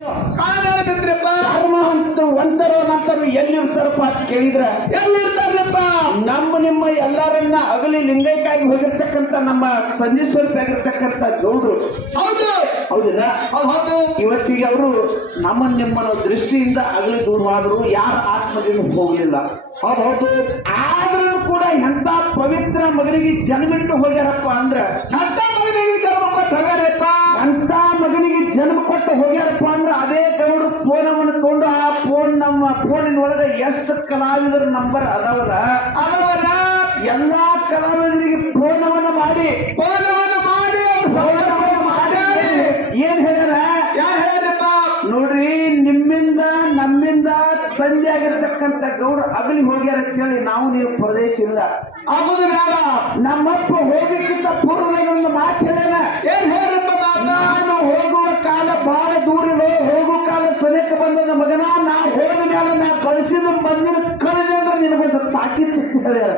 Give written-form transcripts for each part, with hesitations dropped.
ಧರ್ಮ ಅಂತ ಒಂದರ ನಂತರ ಎಲ್ಲಿರ್ತಾರಪ್ಪ ಅಂತ ಕೇಳಿದ್ರ ಎಲ್ಲಿರ್ತಾರಪ್ಪ? ನಿಮ್ಮ ಎಲ್ಲರನ್ನ ಅಗಲಿ ಲಿಂಗೈಕಾಗಿ ಹೋಗಿರ್ತಕ್ಕಂಥ ನಮ್ಮ ತಂದೆ ಸ್ವಲ್ಪ ಆಗಿರ್ತಕ್ಕಂಥ ಗೌಡ್ರು. ಹೌದು ಹೌದಿಲ್ಲ? ಹೌದು. ಇವತ್ತಿಗೆ ಅವರು ನಿಮ್ಮನ ದೃಷ್ಟಿಯಿಂದ ಅಗಲಿ ದೂರವಾದ್ರು, ಯಾರ ಆತ್ಮದಿಂದ ಹೋಗಲಿಲ್ಲ. ಹೌದು. ಆದ್ರೂ ಕೂಡ ಎಂತ ಪವಿತ್ರ ಮಗನಿಗೆ ಜನ್ಮಿಟ್ಟು ಹೋಗ್ಯಾರಪ್ಪ ಅಂದ್ರ ಅಂತ ಮಗನಿಗೆ ಜನ್ಮ ಕೊಟ್ಟು ಹೋಗ್ಯಾರಪ್ಪ, ಅಂತ ಮಗನಿಗೆ ಜನ್ಮ ಕೊಟ್ಟು ಹೋಗ್ಯಾರಪ್ಪ ಅಂದ್ರ ಅದೇ ಗೌಡ್ರು ಫೋನವನ್ನು ತಗೊಂಡು ಆ ನಮ್ಮ ಫೋನಿನ ಒಳಗೆ ಎಷ್ಟು ಕಲಾವಿದರ ನಂಬರ್ ಅದವಲ್ಲ ಎಲ್ಲಾ ಕಲಾವಿದರಿಗೆ ಫೋನವನ್ನು ಮಾಡಿ ಏನ್ ಹೇಳ್ಯಾರ? ಯಾರು ಹೇಳ್ಯಾರಪ್ಪ? ನೋಡ್ರಿ, ನಿಮ್ಮಿಂದ ನಮ್ಮಿಂದ ತಂದೆ ಆಗಿರ್ತಕ್ಕಂಥ ಗೌಡ್ರು ಅಗಲಿ ಹೋಗ್ಯಾರ ಅಂತೇಳಿ ನಾವು ನೀವು ಪ್ರದೇಶ ಇಲ್ಲ ಆಗುದು ಬೇಡ. ನಮ್ಮಪ್ಪ ಹೋಗಕ್ಕಿಂತ ಪೂರ್ವದಾಗ ಒಂದು ಮಾತು ಹೇಳ್ಯಾನ. ಏನ್ ಹೇಳ್ರಪ್ಪ? ನಾನು ಹೋಗುವ ಕಾಲ ಬಹಳ ದೂರ ಹೋಗುವ ಕಾಲ ಸನಿಕ ಬಂದದ ಮಗನ, ನಾ ಹೋದ ಮೇಲೆ ನಾ ಕಳಿಸಿದ ಮಂದಿನ ಕಳೆದ ಅಂದ್ರೆ ನಿನಗೊಂದು ತಾಕೀತು ಹೇಳ್ಯಾರ.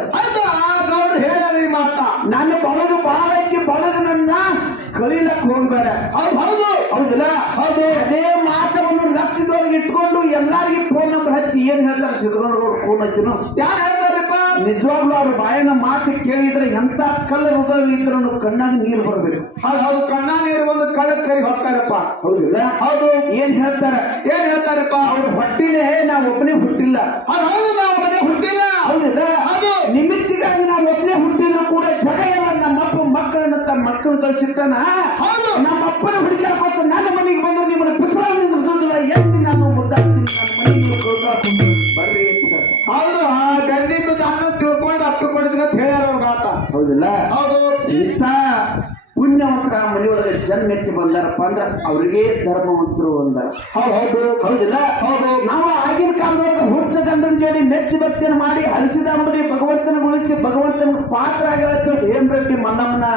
ಗೌಡ್ರು ಹೇಳ್ಯಾರ ಈ ಮಾತ. ನನ್ನ ಬಳಗ ಬಹಳ ಐತಿ, ಬಳಗ ನನ್ನ ಕಳಿಲಕ್ ಹೋಗ್ಬೇಡ. ಹೌದು ಹೌದಿಲ್ಲ? ಹೌದು. ಅದೇ ಮಾತವನ್ನು ಲಕ್ಷದೊಳಗೆ ಇಟ್ಕೊಂಡು ಎಲ್ಲಾರಿಗೆ ಫೋನ್ ನಂಬರ್ ಹಚ್ಚಿ ಏನ್ ಹೇಳ್ತಾರೆ? ಸಿದ್ದಗೌಡರು ಫೋನ್ ಹಚ್ಚಿನು ಯಾರು ಹೇಳ್ತಾರಪ್ಪ? ನಿಜವಾಗ್ಲೂ ಅವ್ರ ಬಾಯನ ಮಾತು ಕೇಳಿದ್ರೆ ಎಂತ ಕಲ್ಲ ಹೃದಯ ಇದ್ರು ಕಣ್ಣಾಗ ನೀರು ಬರ್ಬೇಕು. ಹೌದು, ಕಣ್ಣಾಗ ನೀರು ಬಂದು ಕಳ್ಳಕ್ ಕೈ ಹೋಗ್ತಾರಪ್ಪ. ಹೌದಿಲ್ಲ? ಹೌದು. ಏನ್ ಹೇಳ್ತಾರ? ಏನ್ ಹೇಳ್ತಾರಪ್ಪ? ಅವ್ರ ಹೊಟ್ಟಿಲೆ ನಾವು ಒಬ್ಬನೇ ಹುಟ್ಟಿಲ್ಲ. ಹೌದು, ನಾವು ಒಬ್ಬನೇ ಹುಟ್ಟಿಲ್ಲ. ಹೌದಿಲ್ಲ? ಅದು ನಿಮಿತ್ತಿಗಾಗಿ ನಾವು ಒಬ್ಬನೇ ಹುಟ್ಟಿಲ್ಲ ಕೂಡ ಜಗ ಎಲ್ಲ ನಮ್ಮಪ್ಪ ಮಕ್ಕಳನ್ನ ತಮ್ಮ ಮಕ್ಕಳು ಕಳಿಸಿರ್ತಾನ. ನಮ್ಮಪ್ಪನ ಹುಡುಕಾಡ್ಕೊತ ನನ್ನ ಮನೆಗೆ ಬಂದ್ರೆ ನಿಮ್ಮನ್ನ ಬಿಸಿಲಾಗ ನಿಂದ್ರಿಸೋದಿಲ್ಲ. ಎತ್ತಿ ನಾನು ಮುದ್ದಾಡ್ತೀನಿ, ನನ್ನ ಮನೆಗೆ ಬರ್ರಿ. ಹೌದು, ಆ ಗಂಡಿದ್ದು ದಾನ ತಿಳ್ಕೊಂಡು ಅಪ್ಪಿಕೊಂಡಿದ್ರೆ ಅಂತ ಹೇಳ್ಯಾರ ಅವ್ರ ಮಾತ. ಹೌದಿಲ್ಲ? ಹೌದು. ಇಂಥ ಪುಣ್ಯವಂತರ ಮನೆಯೊಳಗೆ ಜನ್ಮೆತ್ತಿ ಬಂದಾರಪ್ಪ ಅಂದ್ರೆ ಅವ್ರಿಗೆ ಧರ್ಮವಂತರು ಅಂದಾರ. ಹೌದು ಹೌದಿಲ್ಲ? ಹೌದು. ನಾವು ಆಗಿನ ಕಾಲದೊಳಗೆ ಹುಚ್ಚ ಗಂಡನ ಜೋಡಿ ಮೆಚ್ಚಿ ಭಕ್ತಿಯನ್ನು ಮಾಡಿ ಹಲಸಿದ ಅಂಬಲಿ ಭಗವಂತನಗೊಳಿಸಿ ಭಗವಂತನ ಪಾತ್ರ ಆಗಿರತ್ತೆ ಹೇಮರೆಡ್ಡಿ ಮನ್ನಮ್ಮನ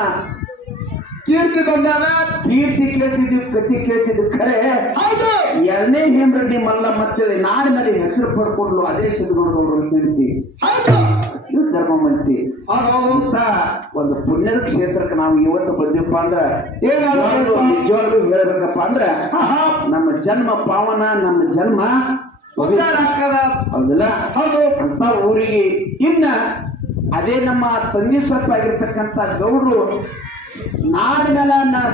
ಕೀರ್ತಿ ಬಂದಾಗ ಕೀರ್ತಿ ಕೇಳ್ತಿದ್ವಿ, ಕತಿ ಕೇಳ್ತಿದ್ವಿ. ಖರೆ ಹೌದು. ಎರಡನೇ ಹೇಮರೆಡ್ಡಿ ಮಲ್ಲಮ್ಮ ಅಂತೇಳಿ ನಾಡಿನಲ್ಲಿ ಹೆಸರು ಪಡ್ಕೊಂಡು ಅದೇ ಸಿದ್ದಗೌಡರು ಕೀರ್ತಿ. ಇದು ಧರ್ಮ ಮಂತಿ. ಒಂದು ಪುಣ್ಯದ ಕ್ಷೇತ್ರಕ್ಕೆ ನಾವು ಇವತ್ತು ಬಂದಿವಪ್ಪ ಅಂದ್ರ ಏನಾದ್ರು ನಿಜವಾಗ್ಲೂ ಹೇಳ್ಬೇಕಪ್ಪ ಅಂದ್ರ ನಮ್ಮ ಜನ್ಮ ಪಾವನ, ನಮ್ಮ ಜನ್ಮ ಹೌದಿಲ್ಲ? ಹೌದು. ಅಂತ ಊರಿಗೆ ಇನ್ನ ಅದೇ ನಮ್ಮ ತಂದೆ ಸ್ವಲ್ಪ ಆಗಿರ್ತಕ್ಕಂಥ ಗೌಡ್ರು ನಾಡಿನ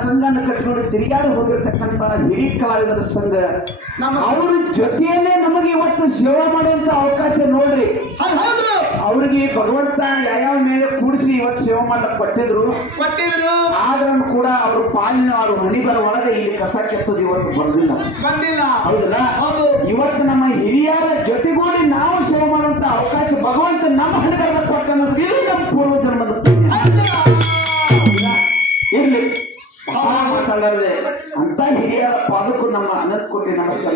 ಸಂಘನ ಕಟ್ಟಿಕೊಂಡು ತಿರುಗಾಡಿ ಹೋಗಿರ್ತಕ್ಕಂಥ ಹಿರಿಯ ಕಲಾವಿದರ ಸಂಘ ಅವ್ರ ಜೊತೆಯಲ್ಲೇ ನಮಗೆ ಇವತ್ತು ಸೇವಾ ಮಾಡುವಂತ ಅವಕಾಶ ನೋಡ್ರಿ. ಅವ್ರಿಗೆ ಭಗವಂತ ಯಾವ್ಯಾವ ಮೇಲೆ ಕೂಡಿಸಿ ಇವತ್ತು ಸೇವಾ ಮಾಡಕ್ ಕೊಟ್ಟಿದ್ರು. ಆದ್ರೂ ಕೂಡ ಅವ್ರ ಪಾಲಿನ ಅವ್ರ ಮಣಿ ಬರ ಒಳಗೆ ಇಲ್ಲಿ ಕಸ ಕೆತ್ತೋದು ಇವತ್ತು ಬಂದಿಲ್ಲ. ಹೌದಲ್ಲ? ಹೌದು. ಇವತ್ತು ನಮ್ಮ ಹಿರಿಯರ ಜೊತೆಗೂಡಿ ನಾವು ಸೇವಾ ಮಾಡುವಂತ ಅವಕಾಶ ಭಗವಂತ ನಮ್ಮ ಹಣಿ ಬರದ ಕೊಟ್ಟ ಇದು ನಮ್ಮ ಪೂರ್ವ ಜನ್ಮದ ಇರ್ಲಿ. ಮಾತಾಡದೆ ಅಂತ ಹಿರಿಯರ ಪಾದಕ್ಕೂ ನಮ್ಮ ಅನಂತ ಕೋಟಿ ನಮಸ್ಕಾರ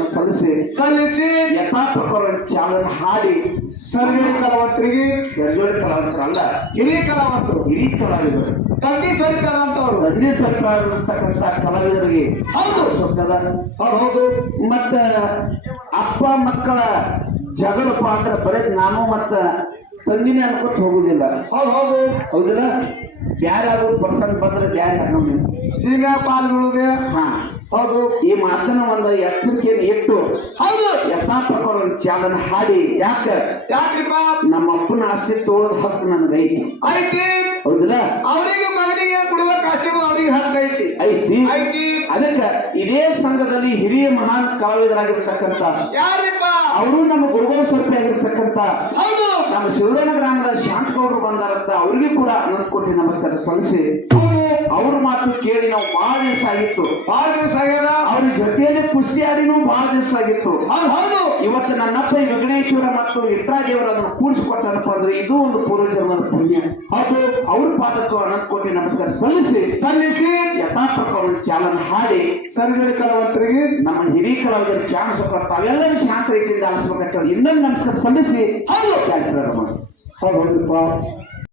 ಸಲ್ಲಿಸಿ ಯಥಾಪ್ರಕಾರ ಚಾಲನೆ ಹಾಡಿ ಸರ್ಜೋಡಿ ಕಲಾವಂತರಿಗೆ ಕಲಾವಂತರಲ್ಲ, ಹಿರಿಯ ಕಲಾವಿದರು ತಂದೆ ಸ್ವರೂಪದ ಅಂತವರು ತಂದೆ ಸ್ವರೂಪ ಇರತಕ್ಕಂಥ ಕಲಾವಿದರಿಗೆ ಹೌದು. ಮತ್ತ ಅಪ್ಪ ಮಕ್ಕಳ ಜಗಳಪ್ಪ ಅಂದ್ರೆ ಬರೀ ನಾನು ಮತ್ತ ತಂದಿನೇ ಅನ್ಕೊತ ಹೋಗುದಿಲ್ಲ. ಹೌದಿಲ್ಲ? ಯಾರು ಪರ್ಸನ್ ಬಂದ್ರೆ ಬ್ಯಾರೆ ಹಣ್ಣು ಸೀಮೆ ಪಾಲ್ಗೊಳ್ಳುದೇ. ಹೌದು. ಈ ಮಾತನ್ನ ಒಂದು ಎಚ್ಚರಿಕೆಯನ್ನು ಇಟ್ಟು ಹೌದು ಯಥಾಪ್ರಕಾರ ಚಾಲನೆ ಹಾಡಿ. ಯಾಕ್ರಿಪ್ಪ? ನಮ್ಮ ಅಪ್ಪನ ಆಸೆ ತೋಳದ ಹಕ್ಕು ನನಗೈತಿ. ಹೌದಿಲ್ಲ? ಅವರಿಗೆ ಮಗನಿಗೆ ಕೊಡುವ ಕಾಸ್ತಿ ಅವರಿಗೆ ಹಕ್ಕು ಐತಿ. ಅದಕ್ಕೆ ಇದೇ ಸಂಘದಲ್ಲಿ ಹಿರಿಯ ಮಹಾನ್ ಕಲಾವಿದರಾಗಿರ್ತಕ್ಕಂಥ ಯಾರಿಪ್ಪ? ಅವರು ನಮ್ಮ ಗುರುಗಳ ಸ್ವರೂಪ ಆಗಿರ್ತಕ್ಕಂಥ ಹೌದು ನಮ್ಮ ಶಿವರಣ ಗ್ರಾಮದ ಶಾಂತಗೌಡರು ಬಂದಾರಂತ ಅವ್ರಿಗೆ ಕೂಡ ಅನಂತ ಕೋಟಿ ನಮಸ್ಕಾರ ಸಲ್ಲಿಸಿ ಅವ್ರ ಮಾತು ಕೇಳಿ ನಾವು ಬಹಳ ದಿವಸ ಆಗಿತ್ತು. ಅವ್ರ ಜೊತೆಯಲ್ಲಿ ಕುಸ್ತಿ ಆಡಿನೂ ಬಹಳ ದಿವಸ ಆಗಿತ್ತು. ಹೌದು. ಇವತ್ತು ನನ್ನಪ್ಪ ವಿಘ್ನೇಶ್ವರ ಮತ್ತು ಇಟ್ರಾದೇವರು ಅದನ್ನು ಕೂಡಿಸಿಕೊಟ್ಟನಪ್ಪ ಅಂದ್ರೆ ಇದು ಒಂದು ಪೂರ್ವ ಜನ್ಮದ ಪುಣ್ಯ. ಹೌದು. ಅವ್ರ ಪಾದಕ್ಕೂ ಅನಂತ ಕೋಟಿ ನಮಸ್ಕಾರ ಸಲ್ಲಿಸಿ ಯಥಾಪ್ರಕಾರ ಚಾಲನೆ ಹಾಡಿ ಸರ್ಜೋಡಿ ಕಲಾವಂತರಿಗೆ ನಮ್ಮ ಹಿರಿಯ ಕಲಾವಿದರು ಚಾನ್ಸ್ ಕೊಡ್ತಾವೆ. ಎಲ್ಲರೂ ಶಾಂತ ರೀತಿಯಿಂದ ಅನಿಸ್ಬೇಕಂತ ಇನ್ನೊಂದು ನಮಸ್ಕಾರ ಸಲ್ಲಿಸಿ ಹೌದು.